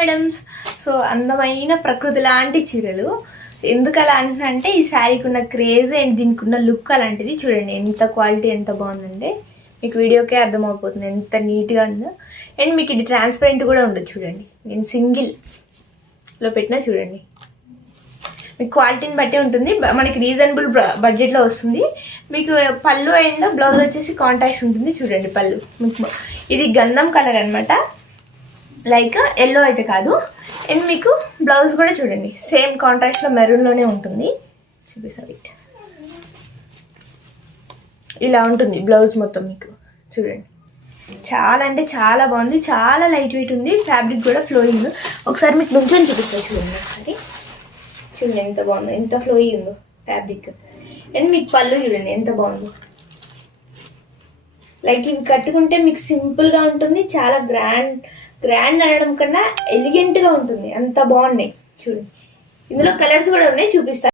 Madams. So అందమైన ప్రకృతి లాంటి చీరలు. ఎందుకు అలా అంటున్నా ఈ శారీకి ఉన్న క్రేజ్ అండ్ దీనికి ఉన్న లుక్ అలాంటిది. చూడండి ఎంత క్వాలిటీ ఎంత బాగుందంటే మీకు వీడియోకే అర్థమైపోతుంది ఎంత నీట్గా ఉందో. అండ్ మీకు ఇది ట్రాన్స్పరెంట్ కూడా ఉండదు. చూడండి నేను సింగిల్లో పెట్టినా చూడండి. మీకు క్వాలిటీని బట్టి ఉంటుంది. మనకి రీజనబుల్ బడ్జెట్లో వస్తుంది. మీకు పళ్ళు అండ్ బ్లౌజ్ వచ్చేసి కాంట్రాస్ట్ ఉంటుంది. చూడండి పళ్ళు మీకు ఇది గంధం కలర్ అనమాట, లైక్ ఎల్లో అయితే కాదు. అండ్ మీకు బ్లౌజ్ కూడా చూడండి సేమ్ కాంట్రాస్ట్లో మెరూన్లోనే ఉంటుంది. చూపిస్తాను ఇలా ఉంటుంది బ్లౌజ్ మొత్తం మీకు. చూడండి చాలా అంటే చాలా బాగుంది. చాలా లైట్ వెయిట్ ఉంది. ఫ్యాబ్రిక్ కూడా ఫ్లోయింగ్. ఒకసారి మీకు నుంచొని చూపిస్తాను చూడండి. ఒకసారి చూడండి ఎంత బాగుందో, ఎంత ఫ్లోయింగ్ ఉందో ఫ్యాబ్రిక్. అండ్ మీకు పళ్ళు చూడండి ఎంత బాగుందో. లైక్ ఇవి కట్టుకుంటే మీకు సింపుల్గా ఉంటుంది. చాలా గ్రాండ్ అనడం కన్నా ఎలిగెంట్గా ఉంటుంది. అంత బాగున్నాయి. చూడండి ఇందులో కలర్స్ కూడా ఉన్నాయి, చూపిస్తాను.